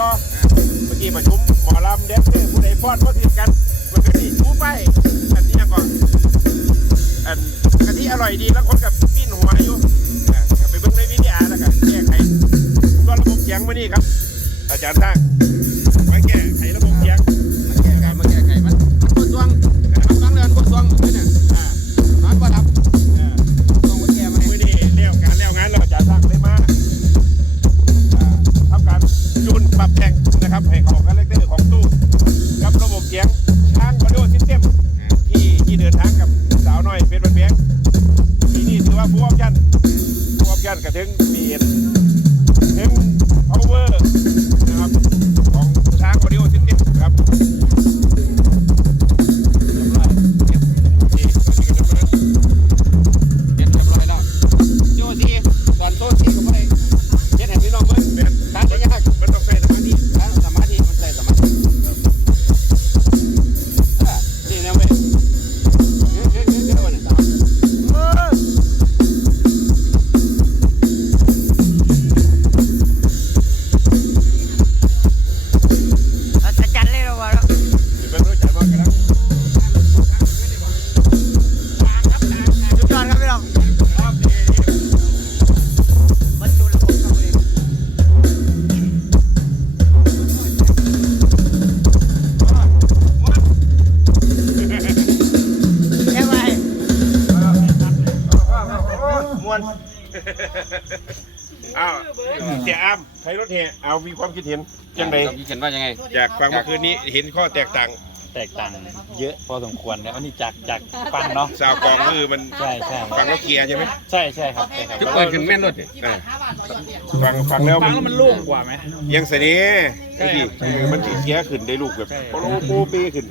ต่อเมื่อกี้ประชุมหมอลำเด็กเนี่ยผู้ใดฟ้อนก็ถือกันมันก็ดีชูไปอันนี้ก่อนอันกะทิอร่อยดีแล้วคนกับปิ้นหัวอยู่ไปเบิ่งในวิทยาแล้วกันแก้ไขก็ระบบเสียงมานี่ครับ อาจารย์สร้าง ว่าผู้ออปชั่นผู้ออปชั่นกระถึงมีเห็นถึง power นะครับของช้างคอนโด วนอ้าวเสียอ้ามใช้รถแห่เอามีความคิดเห็นยังไงคิดเห็นว่ายังไงจากฟังเมื่อคืนนี้เห็นข้อแตกต่างแตกต่างเยอะพอสมควรแล้วอันนี้จากจากฟังเนาะสาวกองคือมันใช่ใช่ฟังแล้วเคลียร์ใช่ไหมใช่ใช่ครับใช่ครับจุดเปิดขึ้นแม่นรถดิอ่าฟังฟังแล้วฟัมังนแล้วมันโล่งกว่าไหมยังเสน่ห์ใช่ดีมันสีเสียขึ้นได้ลูกแบบใช่โปโลโปเปขึ้น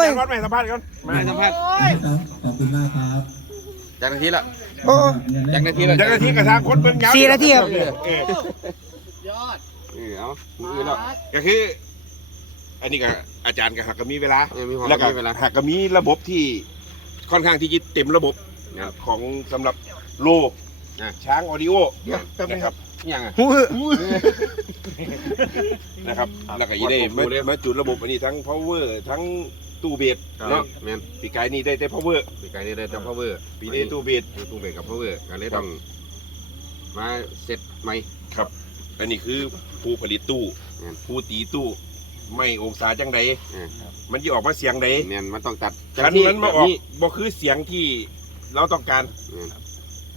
มาจากรถมาสัมภาษณ์กันมามาสัมภาษณ์ครับขอบคุณมากครับจากนาทีละโอ้จากนาทีละจากนาทีกระทางคนเบิ่งยาวสี่นาทีครับเออเออเออเอามือแล้วก็คืออันนี้ก็อาจารย์ก็หักก็มีเวลาเออมีความแล้วก็มีเวลาหักก็มีระบบที่ค่อนข้างที่จะเต็มระบบครับของสำหรับโลอะช้างออดิโอนะครับยังไงหูอื้อนะครับแล้วก็ยีได้มามาจุดระบบอันนี้ทั้ง power ทั้ง ตู้เบสครัเนาะบแมนปีกายนี่ได้แต่ power ปีกายนี้ได้แต่ power ปีนี้ตู้เบสตู้เบรกกับ power ก็เลยต้องมาเสร็จใหม่ครับ อันนี้คือผู้ผลิตตู้อืมผู้ตีตู้ไม่องศาจังใดอืมมันจะออกมาเสียงใดแมนมันต้องตัดคันมันมาออกบ่คือเสียงที่เราต้องการแมน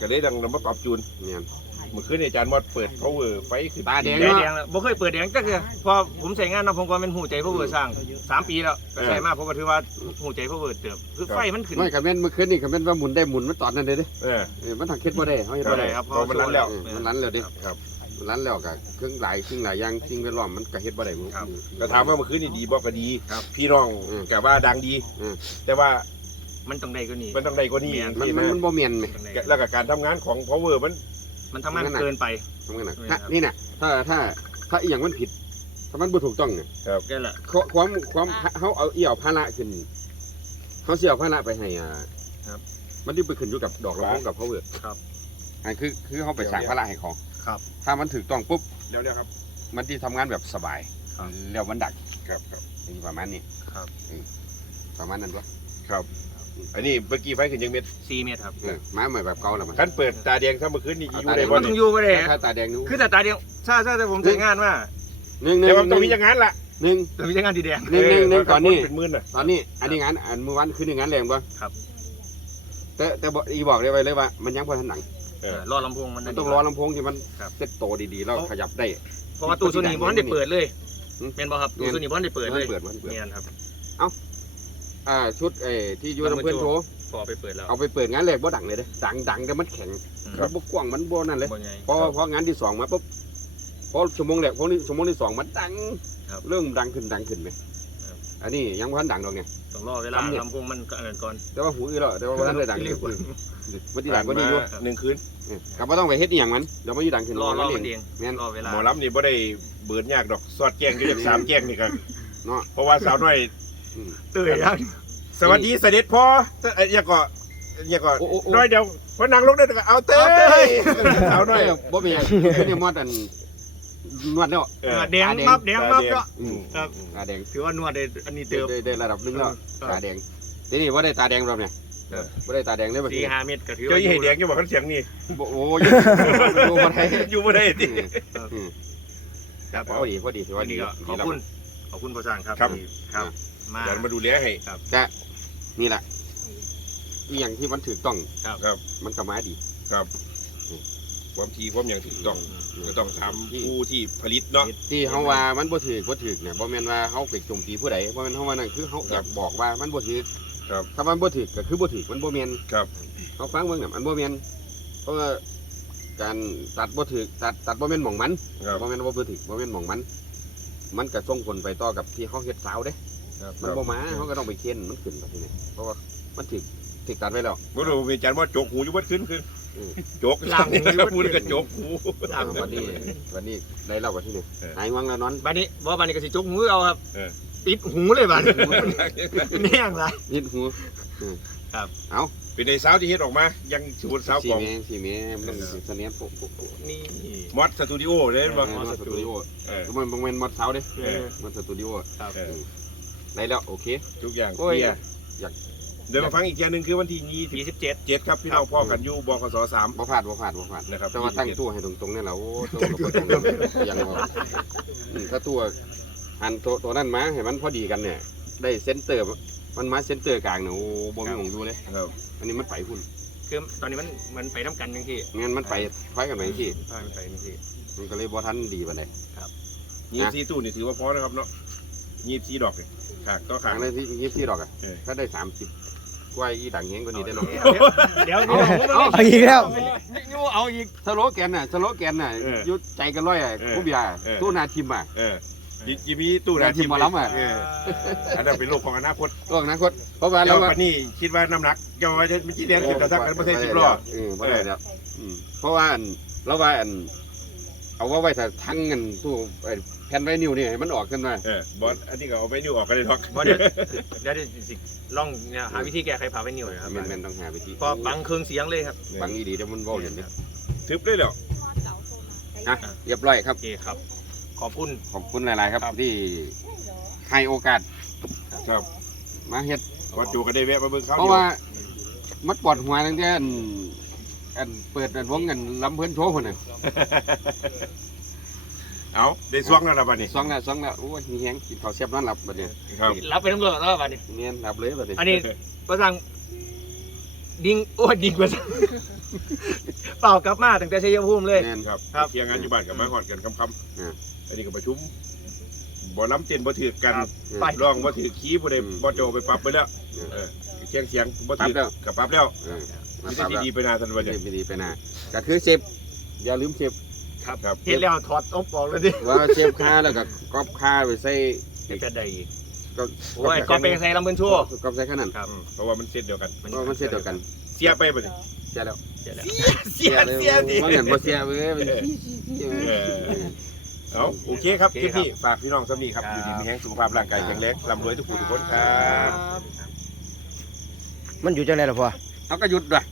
ก็เลยดังนำมาปรับจูนแมนเมื่อคืนนี่อาจารย์มอดเปิด power ไฟขึ้นตาแดงแดงแล้วบ่เคยเปิดแดงก็คือพอผมใส่งานเนาะผมก็เป็นหูใจพวกเบอร์สร้างสามปีแล้วก็ใส่มาผมก็ถือว่าหูใจพวกเบอร์เติบคือไฟมันขึ้นไม่คอมเมนต์เมื่อคืนนี่คอมเมนต์ว่าหมุนได้หมุนมันตอนนั้นเลยเด้เออ เออมันทางคิดบ่ได้เขาเห็นบ่บ่ได้ได้ครับพอมันรันแล้ว เออมันรันแล้วดิครับ มันรันแล้วก็เครื่องหลายสิ่งหลายอย่างสิ่งแวดล้อมมันก็เฮ็ดบ่ได้ครับ ก็ถามว่าเมื่อคืนนี่ดีบ่ก็ดีครับ พี่น้องอืมก็ว่าดังดี อืม แต่ว่ามันต้องได้ก็นี่ มันต้องได้กว่านี้มันนี่มันนะมันบ่เมียนไหม ต้องได้แล้วก็การทำงานของ power มัน มันทำงานเกินไป ทำกันนะไม่ถ้าครับนี่น่ะถ้าถ้าถ้าอีหยังมันผิด ถ้ามันบ่ถูกต้องเนี่ยแค่ละความความความเขาเอาเอี่ยวภาระขึ้นเขาเสียเอาภาระไปให้อ่าครับ มันที่ไปขึ้นอยู่กับดอกละมงกับเขาเวอร์ครับอันคือคือเขาไปสั่งภาระให้เขาครับ ถ้ามันถูกต้องปุ๊บเดี๋ยวเดี๋ยวครับ มันที่ทำงานแบบสบายครับ แล้วมันดักครับครับนี่ประมาณนี้ครับ อืมประมาณนั้นด้วยครับ อันนี้เมื่อกี้ไฟขึ้นยังเม็ดสี่เมตรครับเออมาใหม่แบบเก่าแล้วมัน คันเปิดตาแดงถ้าเมื่อคืนนี่อยู่ตาแดได้งบ่มันต้อนี่งอยู่ไปเลยถ้าตาแดงนู้คือแต่ตาเดียวถ้าถ้าถ้าผมใช้งานว่าหนึ่งหนึ่งแต่ว่าต้องมีหอย่างนั้นล่ะนึ่งจะมีใช้งานดีแดง หนึ่งหนึ่งหนึ่งก่อนนี่ เป็นหมื่นน่ะตอนนี้อันนี้งานอันเมื่อวันคือหนึ่งงานแรงป่ะครับ แต่แต่บอกอีบอกได้ไว้เลยว่ามันยังพอทันหนังเออรอลำโพงมัน มันต้องรอลำโพงที่มันครับ เซ็ตโตดีๆแล้วขยับได้ เพราะว่าตู้โซนี่บอลได้เปิดเลยอืม เป็นบ่ครับตู้โซนี่บอลได้เปิดเลยมันเปิดมันเปิด เนี่ยครับ อ่าชุดเออที่อยูลำเพื่อนโชว์พอไปเปิดแล้วเอาไปเปิดงานแรกบ่ดังเลยเด้ดังดังแต่มันแข็งอืมมันบ่กว้างมันบ่นั่นเลยบ่ใหญ่พอพองานที่สองมาปุ๊บพอชั่วโมงแรกพอนี้ชั่วโมงที่สองมันดังครับ เริ่มดังขึ้นดังขึ้นไหมครับอันนี้ยังพันดังดอกเนี่ย ต้องรอเวลาทำเนี่ย ลำโพงมันก็อันนั้นก่อน แต่ว่าหูอื้อแล้วแต่ว่าพันได้ดังเร็วกว่ามันที่ดังกว่านี้อยู่ผ่านมาหนึ่งคืนเออก็บ่ต้องไปเฮ็ดอีหยังมันเดี๋ยวมันอยู่ดังขึ้นรอรอเอมันงเองแม่น รอเวลาหมอลำนี่บ่ได้เบิดยากดอกสอดแจ้งอยู่จากสามแจ้งนี่ก็เนาะ เพราะว่าสาวน้อยอืม เตื่อยยังสวัสดีเสด็จพ่อเอ้ยอย่าก็อย่าก็โอ้โอ้โอ้ น้อยเดียวพอนางลงได้ก็เอาเต้ยสาวน้อยเอ้ยบ่เป็นหยังนี่มอดอันนวดแล้ว เออแดงมับแดงมับก็อืม ครับตาแดงถือว่านวดได้อันนี้ได้เติมได้ได้ระดับหนึงแล้วครับ ตาแดงทีนี้บ่ได้ตาแดงรอบเนี่ยครับบ่ได้ตาแดงเลยบ่สี่ห้าเมตรก็ถือเจ้าว่ายี่ให้แดงจะบอกเขาเสียงนี่บ่โอ้ยอยู่บ่ได้อยู่บ่ได้ดิอืมครับพอดีพอดีถือวัว่านดีนี้ก็ขอบคุณขอบคุณพ่อสร้างครับครับ ที่ครับ มา เดี๋ยวมาดูแลให้ แต่นี่แหละอีหยังที่มันถูกต้องครับมันก็มาดีความทีความอย่างถูกต้องก็ต้องทำผู้ที่ผลิตเนาะที่เฮาว่ามันบ่ถูกบ่ถูกเนี่ยบ่แม่นว่าเฮาไปโจมตีผู้ใดบ่แม่นเฮาว่านั่นคือเฮาอยากบอกว่ามันบ่ถูกครับถ้ามันบ่ถูกก็คือบ่ถูกมันบ่แม่นครับเฮาฟังเบิ่งน่ะมันบ่แม่นเพราะว่าการตัดบ่ถูกตัดตัดบ่แม่นหม่องมันครับบ่แม่นว่าบ่ถูกบ่แม่นหม่องมัน มันก็ส่งผลไปต่อกับที่เฮาเฮ็ดสาวเด้ มันบ่มาเฮาก็ต้องไปเค้นมันขึ้นแบบนี้เพราะว่ามันถูกถูกตัดไว้แล้วบ่รู้มีจันว่าโจกหูอยู่เบัดขึ้นขึ้นอืมโจกล่างพูดก็โจกหูล่างวันนี้วันนี้ได้เล่ากันที่นี่เออหายวังแล้วนอนบัดนี้บ่บัดนี้ก็สิจุกหูเอาครับเออปิดหูเลยบัดนี้เนี่ยอย่างไรยิดหูเป็นในสาวที่เฮ็ดออกมา ยังสูตรสาวสีของเมสีเมมันเสนียนโปะโปะโปะนี่มอดสตูดิโอเลยบ่มอดสตูดิโอเออมันมันเป็นมอดเสาเด้เออมันสตูดิโอครับเออ ได้แล้วโอเค ทุกอย่างโอ้ยเคลียร์อยาก เดี๋ยวมาฟังอีกอย่างหนึ่งคือวันที่ยี่สิบเจ็ด27ครับพี่น้องพ่อกันอยู่บกสสาม บ่พลาดบ่พลาดบ่พลาดนะครับ แต่ว่าตั้งตู้ให้ตรงๆนี่แหละโอ้ตัวบ่ตรงๆอย่างว่าอืมถ้าตัวหันตัวตัวนั้นมาให้มันพอดีกันเนี่ย ได้เซนเตอร์มันมาเซนเตอร์กลางเนี่ยโอ้บ่มีหงอยู่เลยครับอันนี้มันไปพุ่นคือตอนนี้มันมันไปน้ำกันยังที่งั้นมันไปคล้ายกันไปที่ใช่มันไปยังที่มันก็เลยบ่ทันดีปานใด ยี่สิบสี่ตู้นี่ถือว่าพอนะครับเนาะ ยี่สิบสี่ดอกเลยขากต่อขางขางเลยที่ยี่สิบดอกอะเออ ถ้าได้สามสิบกว่าอีดังเฮงกว่านี้ได้เนาะเดี๋ยวเอาเดี๋ยวเอาเอาอีกแล้ว ยูเอาอีกสโลแกนน่ะสโลแกนน่ะเออยุดใจกันร้อยอะเออผู้เบียร์เออ ตู้นาทิมอะ เออจีพีตู้นาทีมหมอลำอะ เอันนั้นเป็นโลกของอนาคตตัวอนาคตเพราะว่าแล้เราวว่า ปันนี้คิดว่าน้ำหนักจะว่าจะมันจีเรียนขึ้นกระทักกันประเทศสิบล้อเออเพราะอะไรเนี่ยอืมเพราะว่าอันเราว่าอัน เอาว่าไว้ถ้าทั้งเงินตู้ไอ้ แผ่นไวนิวนี่ให้มันออกขึ้นมา เออบอสอันนี้ก็เอาไปนิ้วออกกันเลยท็อกบ่เดี๋ยวเดี๋ยวสิลองเนี่ยหาวิธีแก้ไขผ่าไปนิ่วเลยครับแม่นๆต้องหาวิธีพอบังเครื่องเสียงเลยครับบังอีดีเดี๋ยวมันเว้าอย่างนี้ทึบเลยเหรออะเรียบร้อยครับโอเคครับ ขอบคุณ ขอบคุณหลาย ๆ ครับครับ ที่ให้โอกาสครับมาเฮ็ดวัดจูก็ได้แวะมาเบิ่งเขาเพราะว่ามันปวดหัวตั้งแต่อันอันเปิดอันวงกันลำเพิ่นโชว์คนน่ะ เอาได้ซวงแล้วล่ะบัดนี้ สองแล้วสองแล้วโอ้ยมีแฮงกินข้าวเสียบนอนหลับบัดนี้ครับ รับไปทั้งหมดแล้วบัดนี้เนียนหลับเลยบัดนี้อันนี้ประสังดิ้งโอ้ยดิ้งประสังเปล่ากลับมาตั้งแต่ชัยภูมิเลยแม่นครับครับ เที่ยงงานอยู่บ้านกับมาหอดกันคำอ่าๆอันนี้ก็ประชุมบ่ล้ำเต้นบ่ถือกันครับอืมไป ร้องบ่ถือขี้ผู้ใดอืมบ่โจไปปรับไปแล้วอืมเออเคียงเสียงบ่ปรัถืบอแล้ว กับปรับแล้วเออมามีปรับแต่แล้วดีๆไปนาทันวันไม่นี้ดีไม่ดีไปหน้าก็คือเซฟอย่าลืมเซฟ ครับครับเห็นแล้วถอดอบออกเลยดิว่าเซฟค่าแล้วก็กรอบค่าไปใส่เดี๋ยวจะได้อีกก็โอ้ยก็เป็นใส่ลำเบินชั่วก็ใส่ขนาดครับอืมเพราะว่ามันเซตเดียวกันเพราะมันเสียเดียวกันเสียไปบ่ดิเสียแล้วเดี๋ยวแล้วเสียเสียดิว่าเงินบ่เสียเว้ยมันเออเอาโอเคครับคลิปนี้ฝากพี่น้องสามีครับอยู่ดีมีแห้งสุขภาพร่างกายแข็งแรงร่ำรวยทุกผู้ทุกคนครับ มันอยู่จังไดล่ะพ่อเอาก็หยุดด้วย